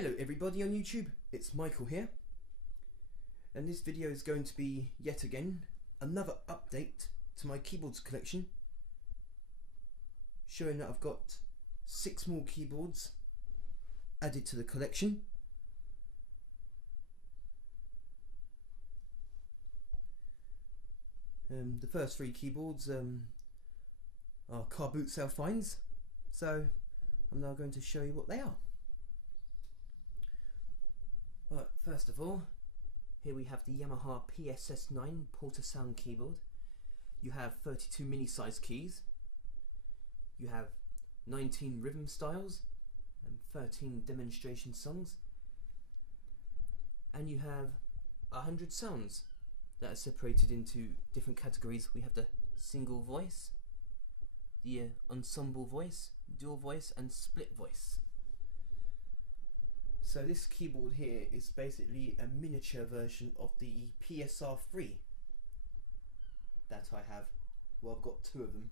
Hello everybody on YouTube, it's Michael here, and this video is going to be yet again another update to my keyboards collection, showing that I've got 6 more keyboards added to the collection. The first 3 keyboards are car boot sale finds, so I'm now going to show you what they are. Right, first of all, here we have the Yamaha PSS-9 Porter Sound keyboard. You have 32 mini size keys, you have 19 rhythm styles and 13 demonstration songs, and you have 100 sounds that are separated into different categories. We have the single voice, the ensemble voice, dual voice and split voice. So this keyboard here is basically a miniature version of the PSR-3 that I have. Well, I've got 2 of them.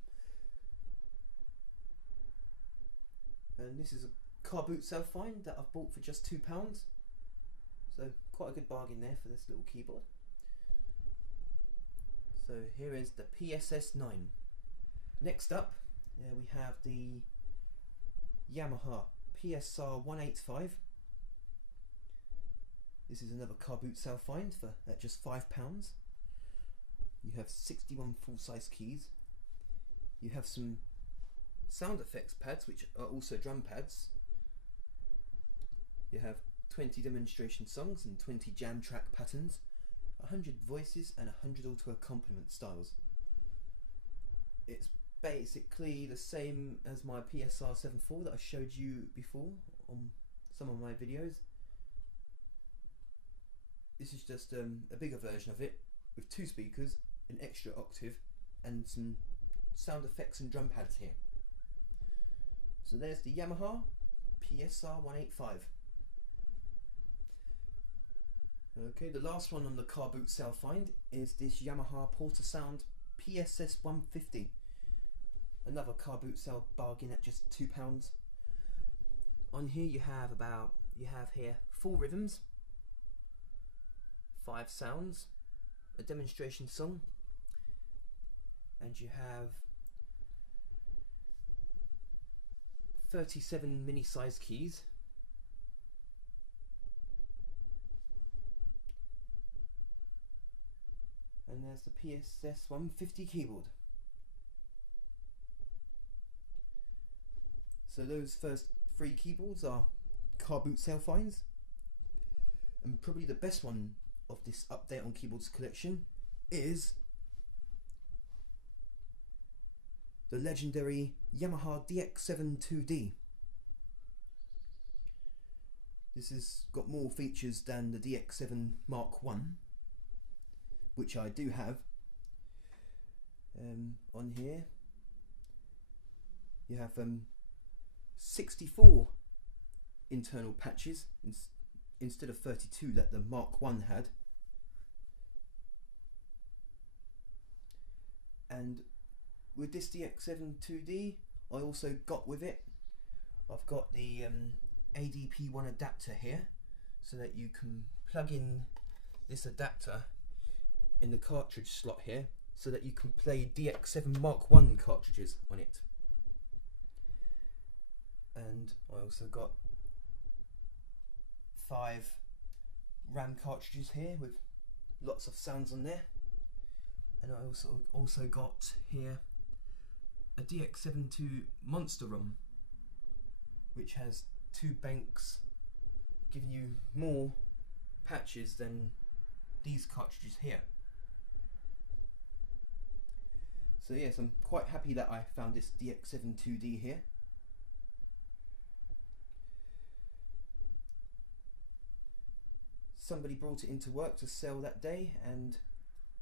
And this is a car boot sale find that I've bought for just £2. So quite a good bargain there for this little keyboard. So here is the PSS-9. Next up, we have the Yamaha PSR-185. This is another car boot sale find for just £5. You have 61 full-size keys. You have some sound effects pads, which are also drum pads. You have 20 demonstration songs and 20 jam track patterns, 100 voices and 100 auto accompaniment styles. It's basically the same as my PSR-74 that I showed you before on some of my videos. This is just a bigger version of it with 2 speakers, an extra octave and some sound effects and drum pads here. So there's the Yamaha PSR-185. Okay, the last one on the car boot sale find is this Yamaha Porter Sound PSS-150. Another car boot sale bargain at just £2. On here you have here 4 rhythms, 5 sounds, a demonstration song, and you have 37 mini size keys, and there's the PSS-150 keyboard. So those first 3 keyboards are car boot sale finds, and probably the best one of this update on keyboards collection is the legendary Yamaha DX7 II-D. This has got more features than the DX7 Mark I, which I do have. On here you have 64 internal patches instead of 32 that the Mark I had. And with this DX7 II-D, I also got with it, I've got the ADP1 adapter here, so that you can plug in this adapter in the cartridge slot here, so that you can play DX7 Mark I cartridges on it. And I also got 5 RAM cartridges here with lots of sounds on there, and I also got here a DX7 II Monster ROM, which has 2 banks, giving you more patches than these cartridges here. So yes, I'm quite happy that I found this DX7 II-D here. Somebody brought it into work to sell that day, and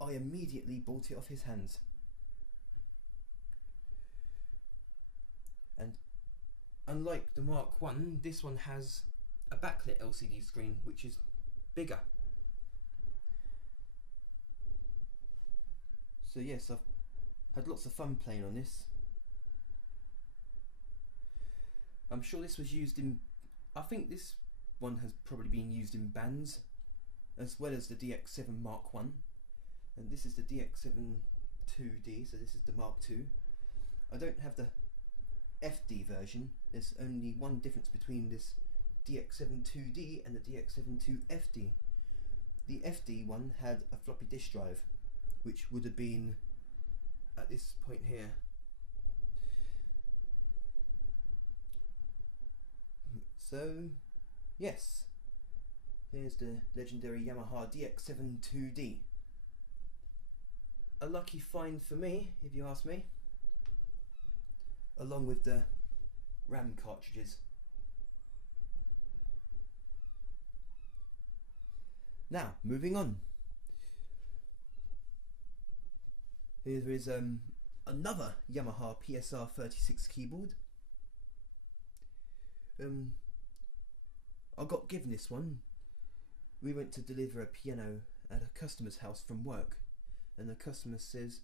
I immediately bought it off his hands. And unlike the Mark I, this one has a backlit LCD screen, which is bigger. So yes, I've had lots of fun playing on this. I'm sure this was used in, I think this one has probably been used in bands, as well as the DX7 Mark I, and this is the DX7 II-D, so this is the Mark II. I don't have the FD version. There's only one difference between this DX7 II-D and the DX7 II-FD. The FD one had a floppy disk drive, which would have been at this point here. So yes, here's the legendary Yamaha DX7 II-D. A lucky find for me, if you ask me, along with the RAM cartridges. Now, moving on. Here is another Yamaha PSR-36 keyboard. I got given this one. We went to deliver a piano at a customer's house from work, and the customer says,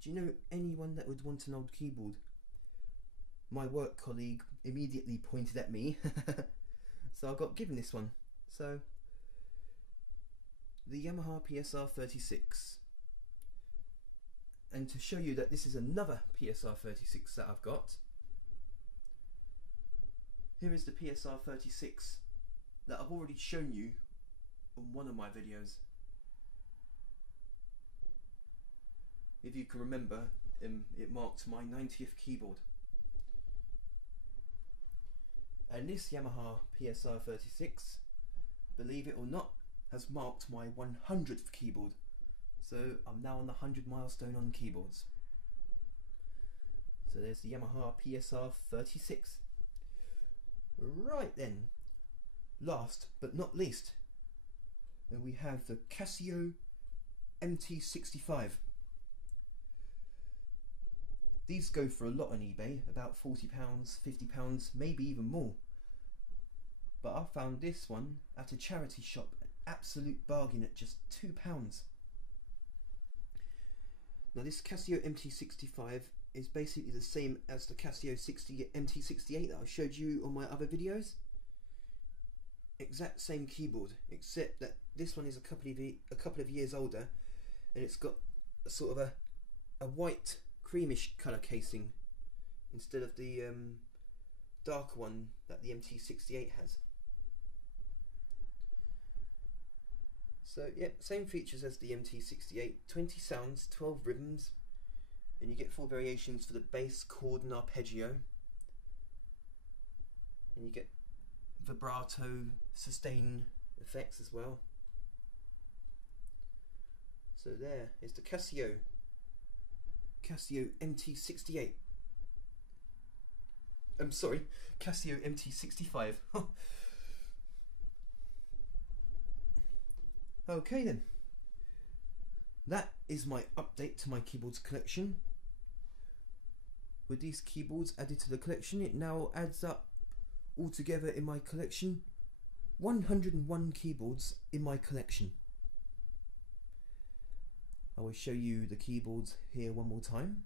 "Do you know anyone that would want an old keyboard?" My work colleague immediately pointed at me, so I got given this one. So, the Yamaha PSR-36. And to show you that this is another PSR-36 that I've got, here is the PSR-36 that I've already shown you on one of my videos. If you can remember, it marked my 90th keyboard. And this Yamaha PSR-36, believe it or not, has marked my 100th keyboard. So I'm now on the 100 milestone on keyboards. So there's the Yamaha PSR-36. Right then, last but not least, we have the Casio MT65. These go for a lot on eBay, about £40, £50, maybe even more. But I found this one at a charity shop, an absolute bargain at just £2. Now this Casio MT65 is basically the same as the Casio MT68 that I showed you on my other videos. Exact same keyboard, except that this one is a couple of years older, and it's got a sort of a white creamish colour casing instead of the darker one that the MT68 has. So yeah, same features as the MT68, 20 sounds, 12 rhythms, and you get 4 variations for the bass, chord and arpeggio, and you get vibrato, sustain effects as well. So there is the Casio MT68. I'm sorry, Casio MT65. Okay then, that is my update to my keyboards collection. With these keyboards added to the collection, it now adds up altogether in my collection 101 keyboards in my collection. I will show you the keyboards here one more time.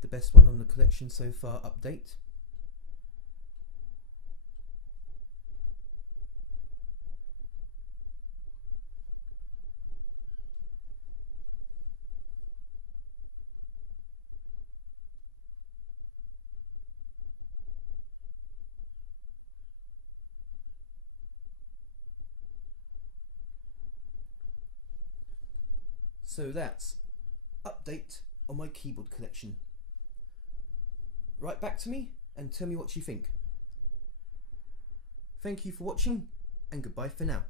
The best one on the collection so far update. So that's update on my keyboard collection. Write back to me and tell me what you think. Thank you for watching, and goodbye for now.